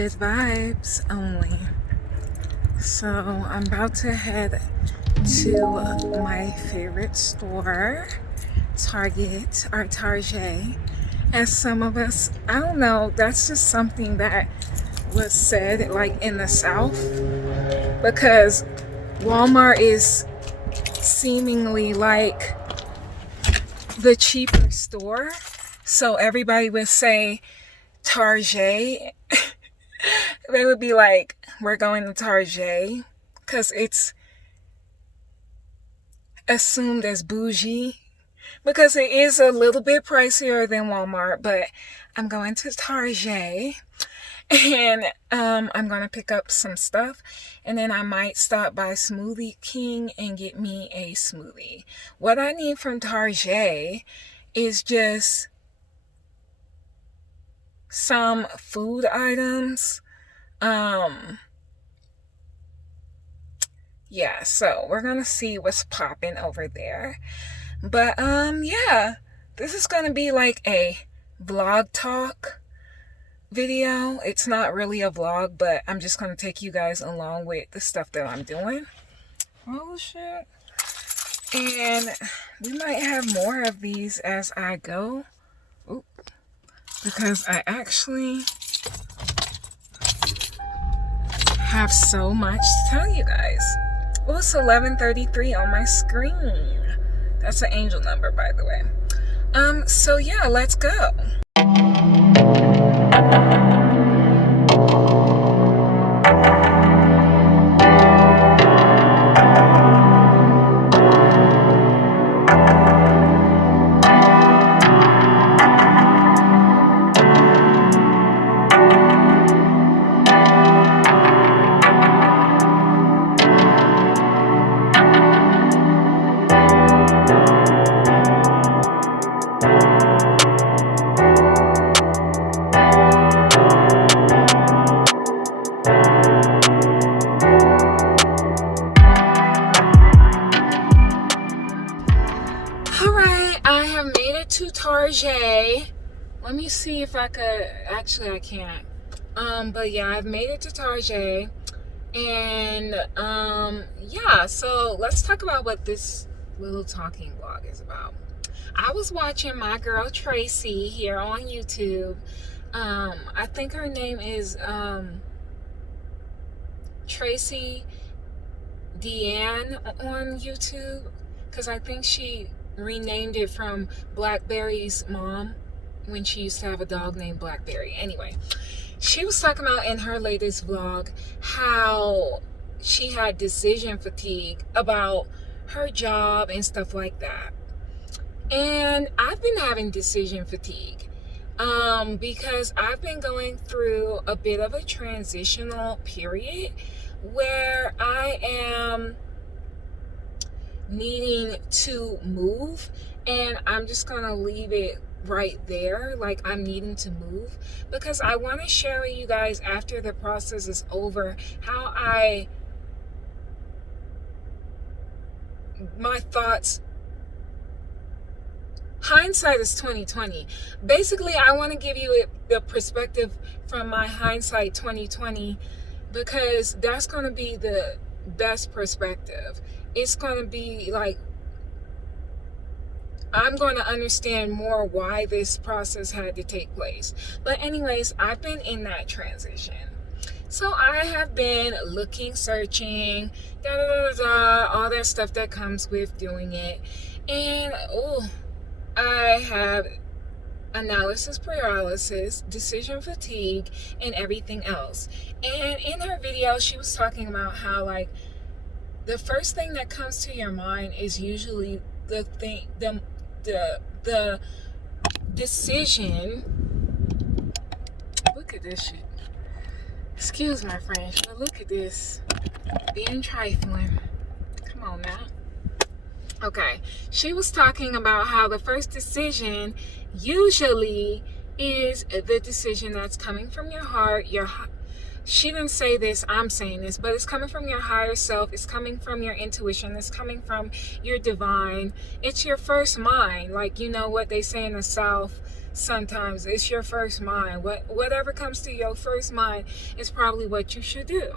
Good vibes only. So I'm about to head to my favorite store, Target or Target. As some of us, I don't know, that's just something that was said like in the South, because Walmart is seemingly like the cheaper store. So everybody would say Target. They would be like, we're going to Target because it's assumed as bougie, because it is a little bit pricier than Walmart. But I'm going to Target, and I'm going to pick up some stuff, and then I might stop by Smoothie King and get me a smoothie. What I need from Target is just some food items. Yeah, so we're gonna see what's popping over there. But yeah, this is gonna be like a vlog talk video. It's not really a vlog, but I'm just gonna take you guys along with the stuff that I'm doing. Oh shit. And we might have more of these as I go. Oop. Because I actually have so much to tell you guys. Oh, it's 11:33 on my screen. That's an angel number, by the way. So yeah, let's go. To Target. Let me see if I could. Actually, I can't. But yeah, I've made it to Target, and yeah. So let's talk about what this little talking vlog is about. I was watching my girl Tracy here on YouTube. I think her name is Tracy Deanne on YouTube, because I think she renamed it from Blackberry's mom when she used to have a dog named Blackberry. Anyway, she was talking about in her latest vlog how she had decision fatigue about her job and stuff like that. And I've been having decision fatigue because I've been going through a bit of a transitional period where I am needing to move, and I'm just gonna leave it right there, like I'm needing to move, because I want to share with you guys after the process is over how my thoughts. Hindsight is 2020. Basically, I want to give you the perspective from my hindsight 2020, because that's going to be the best perspective. It's going to be like, I'm going to understand more why this process had to take place. But anyways, I've been in that transition. So I have been looking, searching, all that stuff that comes with doing it. And I have analysis paralysis, decision fatigue, and everything else. And in her video, she was talking about how, like, the first thing that comes to your mind is usually the decision. Look at this shit. Excuse my French, but look at this. Being trifling. Come on now. Okay. She was talking about how the first decision usually is the decision that's coming from your heart, she didn't say this, I'm saying this, but it's coming from your higher self. It's coming from your intuition. It's coming from your divine. It's your first mind. Like, you know what they say in the South, sometimes it's your first mind. Whatever comes to your first mind is probably what you should do.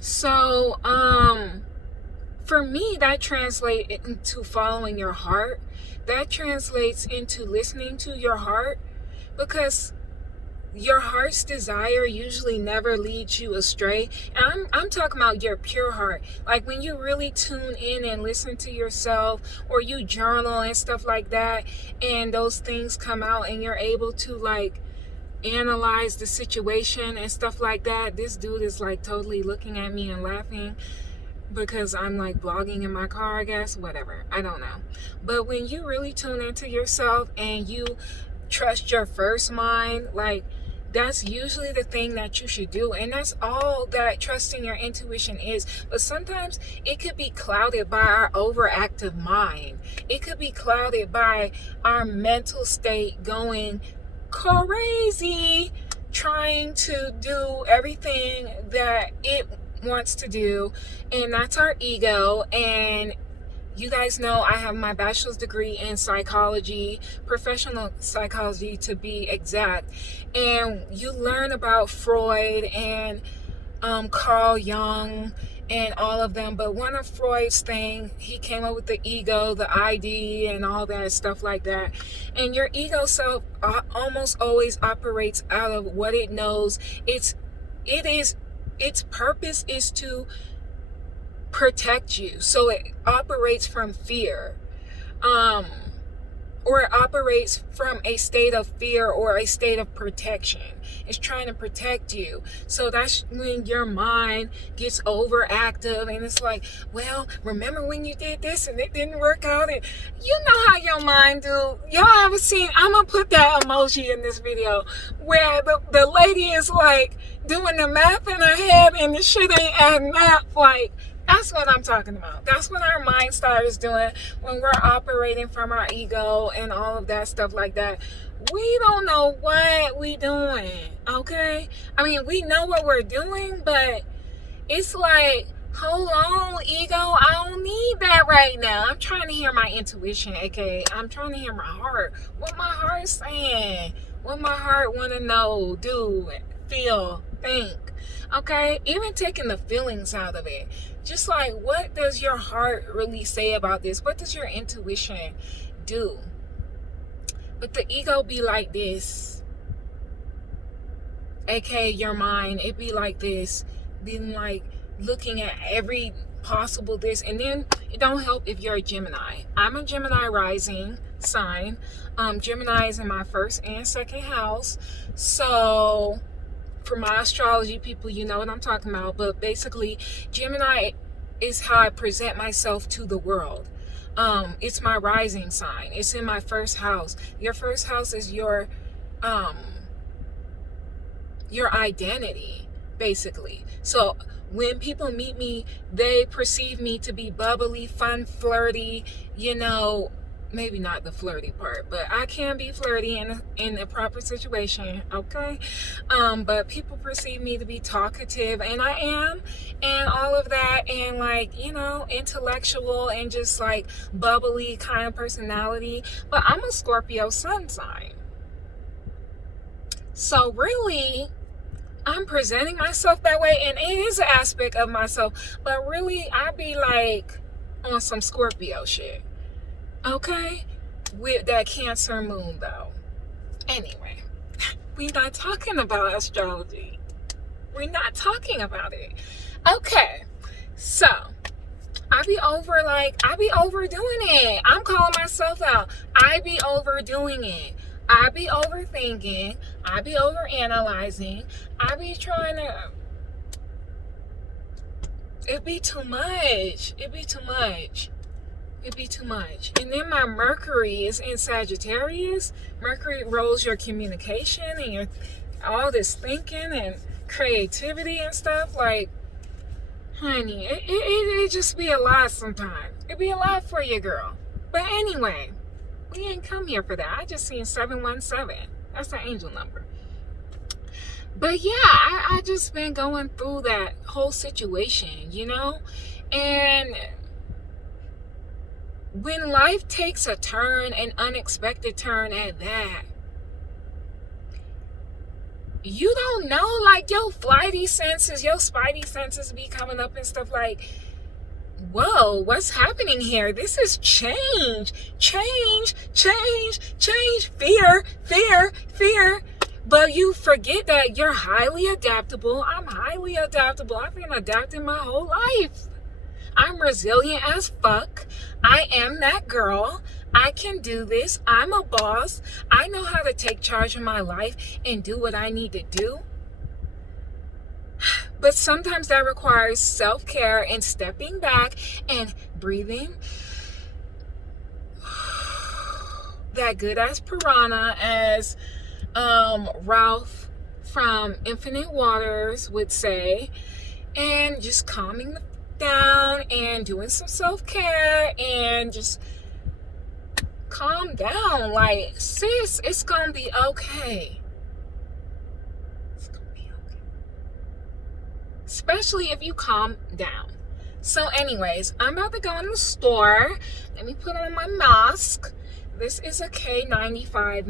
So, for me, that translates into following your heart. That translates into listening to your heart, because your heart's desire usually never leads you astray. And I'm talking about your pure heart. Like when you really tune in and listen to yourself, or you journal and stuff like that, and those things come out and you're able to like analyze the situation and stuff like that. This dude is like totally looking at me and laughing because I'm like vlogging in my car, I guess. Whatever, I don't know. But when you really tune into yourself and you trust your first mind, like that's usually the thing that you should do. And that's all that trusting your intuition is. But sometimes it could be clouded by our overactive mind. It could be clouded by our mental state going crazy, trying to do everything that it wants to do. And that's our ego. And you guys know I have my bachelor's degree in psychology, professional psychology to be exact. And you learn about Freud and Carl Jung and all of them. But one of Freud's thing, he came up with the ego, the ID, and all that stuff like that. And your ego self almost always operates out of what it knows. Its purpose is to protect you. So it operates from fear, or it operates from a state of fear or a state of protection. It's trying to protect you. So that's when your mind gets overactive and it's like, well, remember when you did this and it didn't work out? And you know how your mind do. Y'all ever seen, I'm gonna put that emoji in this video where the lady is like doing the math in her head and the shit ain't adding up. Like, that's what I'm talking about. That's what our mind starts doing when we're operating from our ego and all of that stuff like that. We don't know what we doing, okay? I mean, we know what we're doing, but it's like, hold on, ego, I don't need that right now. I'm trying to hear my intuition, aka I'm trying to hear my heart. What my heart's saying. What my heart want to know, do, feel, think. Okay? Even taking the feelings out of it. Just like, what does your heart really say about this? What does your intuition do? But the ego be like this, aka your mind, it be like this, being like looking at every possible this. And then it don't help if you're a Gemini. I'm a Gemini rising sign. Gemini is in my first and second house. So for my astrology people, you know what I'm talking about. But basically, Gemini is how I present myself to the world. It's my rising sign. It's in my first house. Your first house is your identity, basically. So when people meet me, they perceive me to be bubbly, fun, flirty, you know, maybe not the flirty part, but I can be flirty in a proper situation, okay? But people perceive me to be talkative, and I am, and all of that, and like, you know, intellectual and just like bubbly kind of personality. But I'm a Scorpio sun sign. So really, I'm presenting myself that way, and it is an aspect of myself, but really I be like on some Scorpio shit. Okay, with that Cancer moon though. Anyway, we're not talking about astrology. We're not talking about it. Okay, so I be overdoing it. I'm calling myself out. I be overdoing it. I be overthinking. I be overanalyzing. I be trying to. It'd be too much. It'd be too much. It'd be too much. And then my Mercury is in Sagittarius. Mercury rules your communication and your all this thinking and creativity and stuff. Like, honey, it just be a lot sometimes. It'd be a lot for you, girl. But anyway, we ain't come here for that. I just seen 717. That's the angel number. But yeah, I just been going through that whole situation, you know? And when life takes a turn, an unexpected turn at that, you don't know, like your flighty senses, your spidey senses be coming up and stuff like, whoa, what's happening here? This is change, change, change, change, fear, fear, fear. But you forget that you're highly adaptable. I'm highly adaptable. I've been adapting my whole life. I'm resilient as fuck. I am that girl. I can do this. I'm a boss. I know how to take charge of my life and do what I need to do. But sometimes that requires self-care and stepping back and breathing. That good ass piranha, as Ralph from Infinite Waters would say, and just calming down and doing some self-care and just calm down. Like, sis, it's gonna be okay. It's gonna be okay. Especially if you calm down. So anyways, I'm about to go in the store. Let me put on my mask. This is a KN95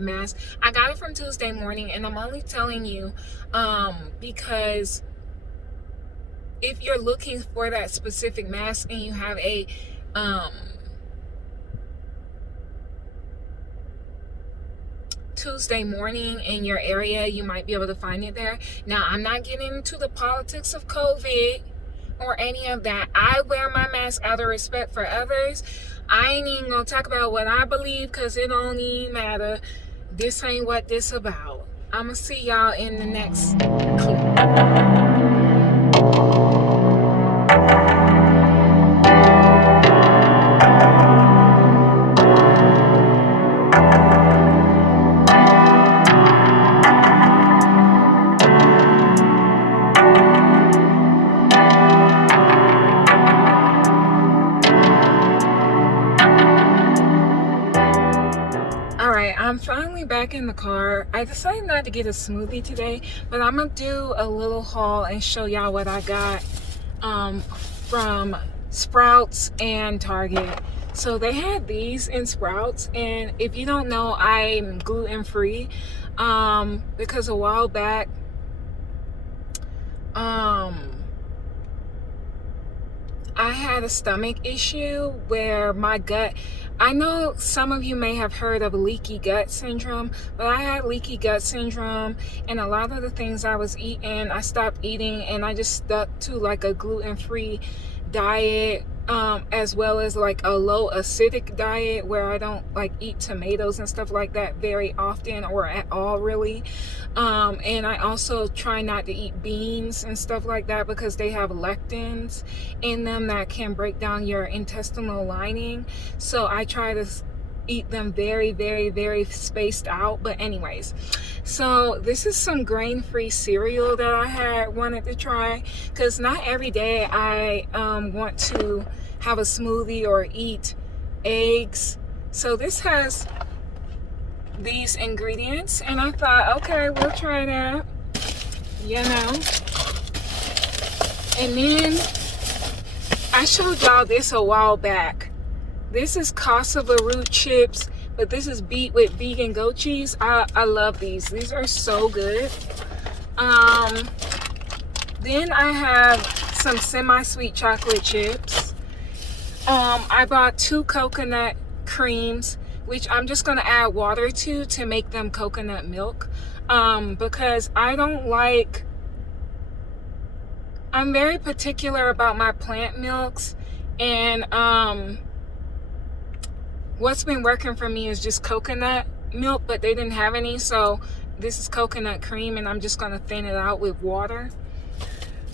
mask. I got it from Tuesday morning, and I'm only telling you because if you're looking for that specific mask and you have a Tuesday morning in your area, you might be able to find it there. Now, I'm not getting into the politics of COVID or any of that. I wear my mask out of respect for others. I ain't even gonna talk about what I believe because it don't even matter. This ain't what this about. I'm gonna see y'all in the next clip. I'm finally back in the car. I decided not to get a smoothie today, but I'm gonna do a little haul and show y'all what I got from Sprouts and Target. So they had these in Sprouts, and if you don't know, I'm gluten-free because a while back I had a stomach issue where my gut, I know some of you may have heard of leaky gut syndrome, but I had leaky gut syndrome, and a lot of the things I was eating, I stopped eating, and I just stuck to like a gluten-free diet, as well as like a low acidic diet where I don't like eat tomatoes and stuff like that very often or at all really. And I also try not to eat beans and stuff like that because they have lectins in them that can break down your intestinal lining. So I try to eat them very, very, very spaced out. But anyways, so this is some grain-free cereal that I wanted to try because not every day I want to have a smoothie or eat eggs. So this has these ingredients, and I thought, okay, we'll try that, you know. And then I showed y'all this a while back. This is cassava root chips, but this is beet with vegan goat cheese. I love these. These are so good. Then I have some semi-sweet chocolate chips. I bought 2 coconut creams, which I'm just going to add water to make them coconut milk, because I'm very particular about my plant milks, and what's been working for me is just coconut milk, but they didn't have any, so this is coconut cream, and I'm just going to thin it out with water.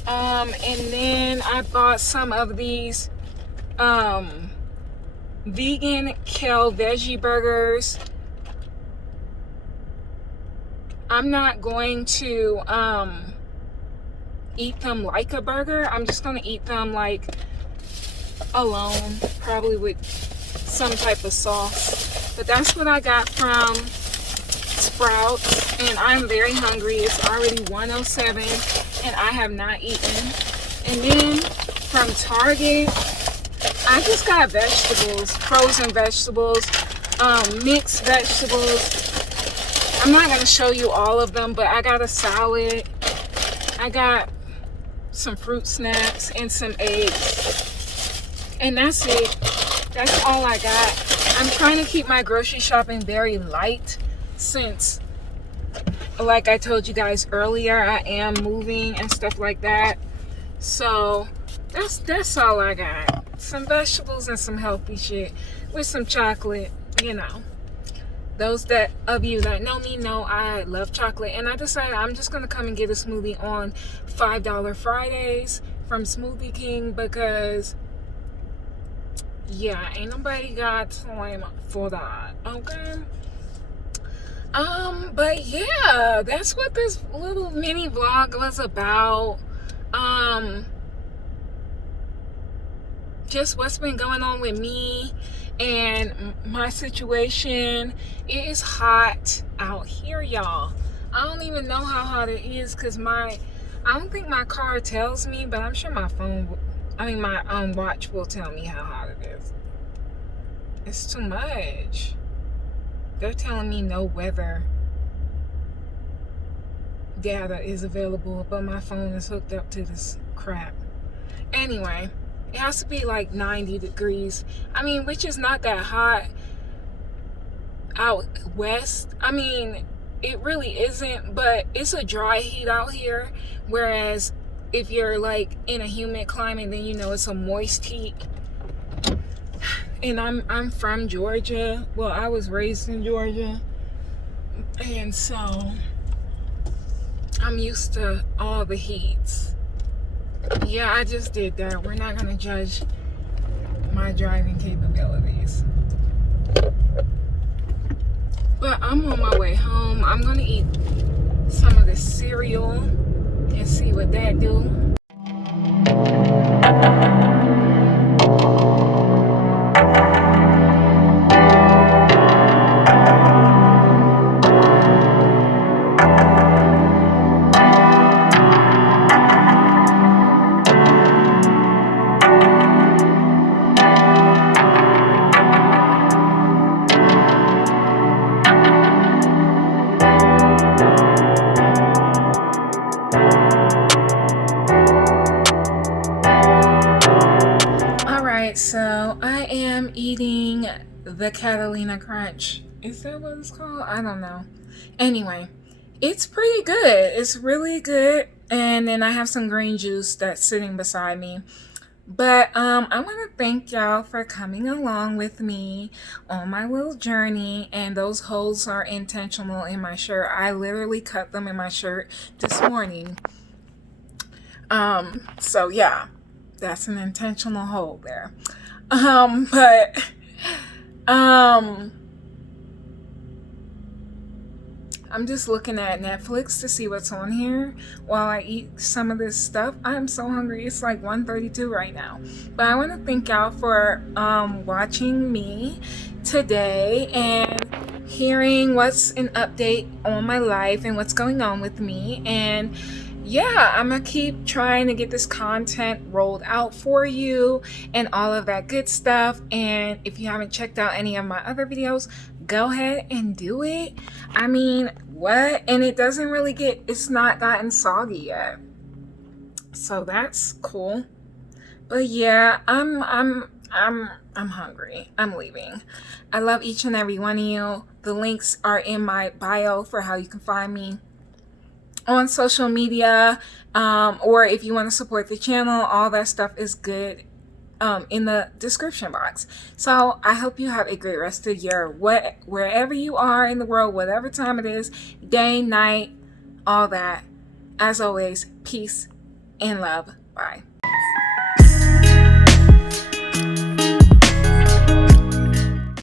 And then I bought some of these vegan kale veggie burgers. I'm not going to eat them like a burger. I'm just going to eat them like alone, probably with some type of sauce. But that's what I got from Sprouts, and I'm very hungry. It's already 1:07 and I have not eaten. And then from Target, I just got vegetables, frozen vegetables, mixed vegetables. I'm not going to show you all of them, but I got a salad. I got some fruit snacks and some eggs. And that's it. That's all I got. I'm trying to keep my grocery shopping very light since, like I told you guys earlier, I am moving and stuff like that. So that's all I got. Some vegetables and some healthy shit with some chocolate, you know. Those of you that know me know I love chocolate, and I decided I'm just gonna come and get a smoothie on $5 Fridays from Smoothie King, because yeah, ain't nobody got time for that, okay? But yeah, that's what this little mini vlog was about. Just what's been going on with me and my situation. It is hot out here, y'all. I don't even know how hot it is because I don't think my car tells me, but I'm sure my my watch will tell me how hot it is. It's too much. They're telling me no weather data is available, but my phone is hooked up to this crap. Anyway, it has to be like 90 degrees. I mean, which is not that hot out west. I mean, it really isn't, but it's a dry heat out here. Whereas if you're like in a humid climate, then you know it's a moist heat. And I'm from Georgia. Well, I was raised in Georgia. And so I'm used to all the heats. Yeah, I just did that. We're not gonna judge my driving capabilities. But I'm on my way home. I'm gonna eat some of this cereal and see what that do. So I am eating the Catalina Crunch. Is that what it's called? I don't know. Anyway, it's pretty good. It's really good. And then I have some green juice that's sitting beside me. But I want to thank y'all for coming along with me on my little journey. And those holes are intentional in my shirt. I literally cut them in my shirt this morning. So yeah, that's an intentional hole there. I'm just looking at Netflix to see what's on here while I eat some of this stuff. I'm so hungry. It's like 1:32 right now. But I want to thank y'all for watching me today and hearing what's an update on my life and what's going on with me. And yeah, I'm gonna keep trying to get this content rolled out for you and all of that good stuff. And if you haven't checked out any of my other videos, go ahead and do it. I mean, what? And it doesn't really it's not gotten soggy yet, so that's cool. But yeah, I'm hungry. I'm leaving. I love each and every one of you. The links are in my bio for how you can find me on social media, or if you want to support the channel, all that stuff is good in the description box. So I hope you have a great rest of your wherever you are in the world, whatever time it is, day, night, all that. As always, peace and love. Bye.